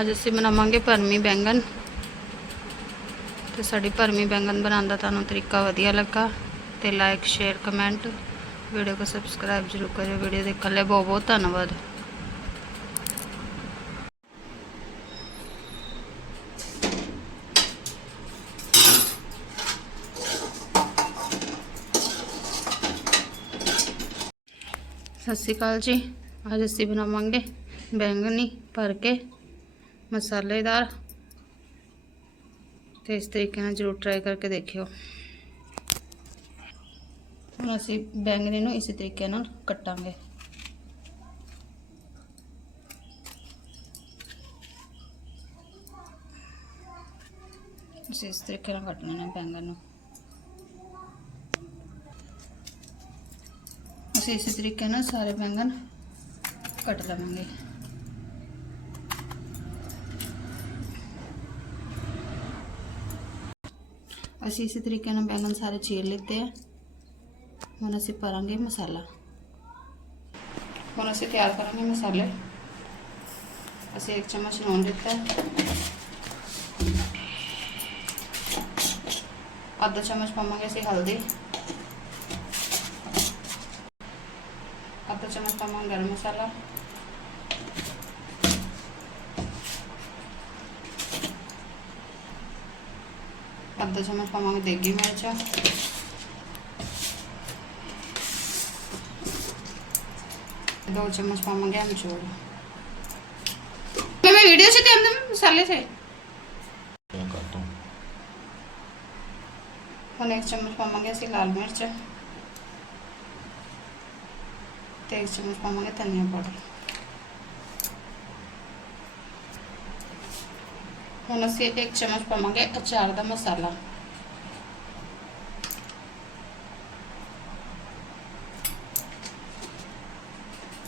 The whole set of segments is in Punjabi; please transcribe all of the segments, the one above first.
ਅੱਜ ਅਸੀਂ ਬਣਾਵਾਂਗੇ ਭਰਮੀ ਬੈਂਗਨ ਤੇ ਸਾਡੀ ਭਰਮੀ ਬੈਂਗਨ ਬਣਾਉਣ ਦਾ ਤੁਹਾਨੂੰ ਤਰੀਕਾ ਵਧੀਆ ਲੱਗਾ ਤੇ ਲਾਈਕ ਸ਼ੇਅਰ ਕਮੈਂਟ ਵੀਡੀਓ को ਸਬਸਕ੍ਰਾਈਬ ਜ਼ਰੂਰ ਕਰਿਓ। ਵੀਡੀਓ ਦੇਖਣ ਲਈ ਬਹੁਤ ਬਹੁਤ ਧੰਨਵਾਦ। ਸਤਿ ਸ਼੍ਰੀ ਅਕਾਲ ਜੀ। ਅੱਜ ਅਸੀਂ ਬਣਾਵਾਂਗੇ ਬੈਂਗਣੀ ਭਰ ਕੇ। ਮਸਾਲੇਦਾਰ ਤੇ ਇਸ ਤਰੀਕੇ ਨਾਲ ਜ਼ਰੂਰ ਟਰਾਈ ਕਰਕੇ ਦੇਖਿਓ। ਹੁਣ ਅਸੀਂ ਬੈਂਗਣੀ ਨੂੰ ਇਸੇ ਤਰੀਕੇ ਨਾਲ ਕੱਟਾਂਗੇ। ਅਸੀਂ ਇਸ ਤਰੀਕੇ ਨਾਲ ਕੱਟਣੇ ਨੇ ਬੈਂਗਣ ਨੂੰ। ਅਸੀਂ ਇਸੇ ਤਰੀਕੇ ਨਾਲ ਸਾਰੇ ਬੈਂਗਣ ਕੱਟ ਲਵਾਂਗੇ। ਅਸੀਂ ਇਸੇ ਤਰੀਕੇ ਨਾਲ ਬੈਂਗਣ ਸਾਰੇ ਚੀਰ ਲਿੱਤੇ ਆ। ਹੁਣ ਅਸੀਂ ਭਰਾਂਗੇ ਮਸਾਲਾ। ਹੁਣ ਅਸੀਂ ਤਿਆਰ ਕਰਾਂਗੇ ਮਸਾਲੇ। ਅਸੀਂ ਇੱਕ ਚਮਚ ਲੂਣ ਦਿੱਤਾ। ਅੱਧਾ ਚਮਚ ਪਾਵਾਂਗੇ ਅਸੀਂ ਹਲਦੀ। ਅੱਧਾ ਚਮਚ ਪਾਵਾਂਗੇ ਗਰਮ ਮਸਾਲਾ। আধা চামচ আমাকে দেগি মরিচ दो चम्मच पावेंगे अमचूर मैं वीडियो से टाइम दूँ मसाले से हम एक चम्मच पावेंगे असं लाल मिर्च तो एक चम्मच पावेंगे धनिया पाउडर ਹੁਣ ਅਸੀਂ ਇੱਕ ਚਮਚ ਪਾਵਾਂਗੇ ਅਚਾਰ ਦਾ ਮਸਾਲਾ।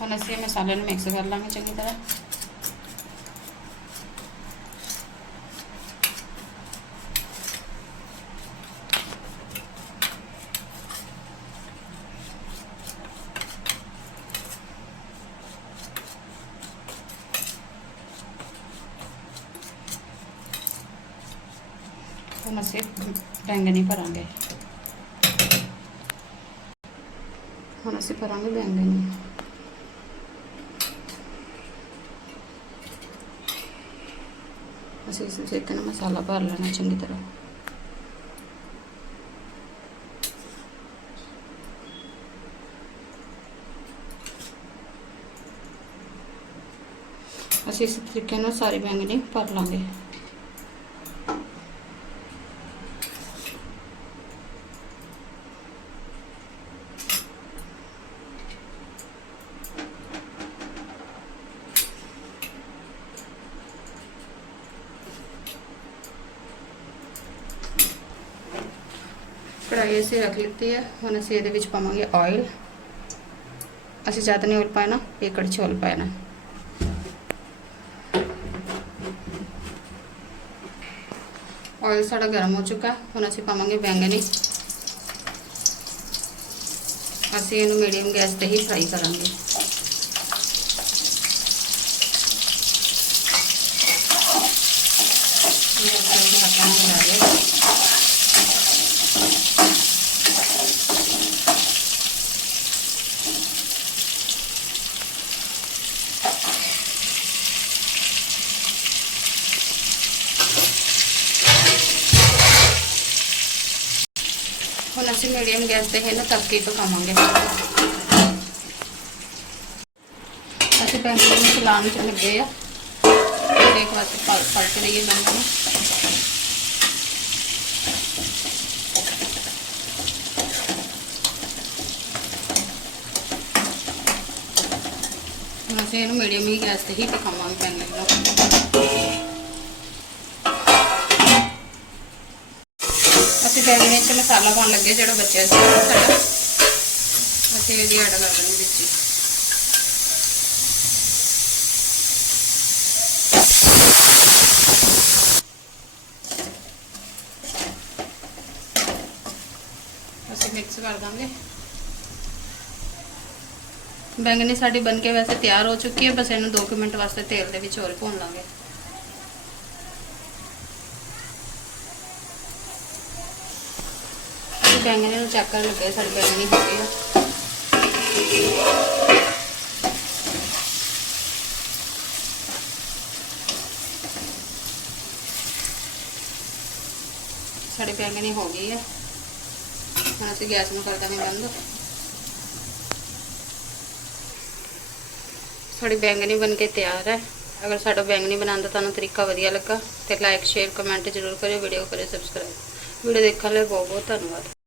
ਹੁਣ ਅਸੀਂ ਇਹ ਮਸਾਲੇ ਨੂੰ ਮਿਕਸ ਕਰ ਲਾਂਗੇ ਚੰਗੀ ਤਰ੍ਹਾਂ। ਹੁਣ ਅਸੀਂ ਬੈਂਗਣੀ ਭਰਾਂਗੇ। ਹੁਣ ਅਸੀਂ ਭਰਾਂਗੇ ਬੈਂਗਣੀ ਅਸੀਂ ਇਸ ਤਰੀਕੇ ਨਾਲ ਮਸਾਲਾ ਭਰ ਲੈਣਾ ਚੰਗੀ ਤਰ੍ਹਾਂ। ਅਸੀਂ ਇਸ ਤਰੀਕੇ ਨਾਲ ਸਾਰੀ ਬੈਂਗਣੀ ਭਰ ਲਾਂਗੇ। ਕੜਾਈ ਅਸੀਂ ਰੱਖ ਲਿੱਤੀ ਹੈ ਹੁਣ ਅਸੀਂ ਇਹਦੇ ਵਿੱਚ ਪਾਵਾਂਗੇ ਆਇਲ ਅਸੀਂ ਜ਼ਿਆਦਾ ਨਹੀਂ ਆਇਲ ਪਾਣਾ ਇੱਕ ਕੜਛੀ ਆਇਲ ਪਾਣਾ ਆਇਲ ਸਾਡਾ ਗਰਮ ਹੋ ਚੁੱਕਾ ਹੁਣ ਅਸੀਂ ਪਾਵਾਂਗੇ ਬੈਂਗਣੀ ਅਸੀਂ ਇਹਨੂੰ ਮੀਡੀਅਮ ਗੈਸ ਤੇ ਹੀ ਫਰਾਈ ਕਰਾਂਗੇ ਇਹ ਆਪਣੇ ਹੱਥਾਂ ਨਾਲ ਬਣਾ ਲਿਆ ਹੁਣ ਅਸੀਂ ਮੀਡੀਅਮ ਗੈਸ ਤੇ ਇਹਨੂੰ ਤੱਕ ਪਕਾਵਾਂਗੇ ਅਸੀਂ ਬੈਂਗਣ ਨੂੰ ਚਲਾਉਣ ਚ ਲੱਗੇ ਆ। ਤੇ ਇੱਕ ਵਾਰ ਪਲ ਪਲਟ ਲਈਏ ਬੈਂਗਣ ਨੂੰ। ਅਸੀਂ ਇਹਨੂੰ ਮੀਡੀਅਮ ਹੀ ਗੈਸ ਤੇ ਹੀ ਪਕਾਵਾਂਗੇ ਬੈਂਗਣ ਨੂੰ। ਅਸੀਂ ਬੈਂਗਣ ਵਿੱਚ ਮਸਾਲਾ ਪਾਉਣ ਲੱਗੇ ਜਿਹੜਾ ਬਚਿਆ ਸੀ ਸਾਡਾ। ਅਸੀਂ ਇਹਦੀ ਐਡ ਕਰ ਦਾਂਗੇ ਵਿੱਚ ਅਸੀਂ ਮਿਕਸ ਕਰ ਦਾਂਗੇ। ਬੈਂਗਣੀ ਸਾਡੀ ਬਣ ਕੇ ਵੈਸੇ ਤਿਆਰ ਹੋ ਚੁੱਕੀ ਹੈ, ਬਸ ਇਹਨੂੰ 2 ਮਿੰਟ ਵਾਸਤੇ ਤੇਲ ਦੇ ਵਿੱਚ ਹੋਰ ਭੁੰਨ ਲਾਂਗੇ। ਬੈਂਗਣ ਨੂੰ ਚੈੱਕ ਕਰਨ ਲੱਗੇ, ਸਾਡੇ ਬੈਂਗਣ ਹੀ ਹੋ ਗਏ ਆ ਸਾਡੇ ਬੈਂਗਣ ਹੀ ਹੋ ਗਏ ਆ। ਹੁਣ ਅਸੀਂ ਗੈਸ ਨੂੰ ਕਰ ਦਾਂਗੇ ਬੰਦ। ਸਾਡੀ ਬੈਂਗਣੀ ਬਣ ਕੇ ਤਿਆਰ ਹੈ ਅਗਰ ਸਾਡਾ ਬੈਂਗਣੀ ਬਣਾਉਣ ਦਾ ਤੁਹਾਨੂੰ ਤਰੀਕਾ ਵਧੀਆ ਲੱਗਾ, ਤੇ ਲਾਈਕ ਸ਼ੇਅਰ ਕਮੈਂਟ ਜ਼ਰੂਰ ਕਰਿਓ ਵੀਡੀਓ ਕਰਿਓ ਸਬਸਕ੍ਰਾਈਬ ਵੀਡੀਓ ਦੇਖਣ ਲਈ ਬਹੁਤ ਬਹੁਤ ਧੰਨਵਾਦ।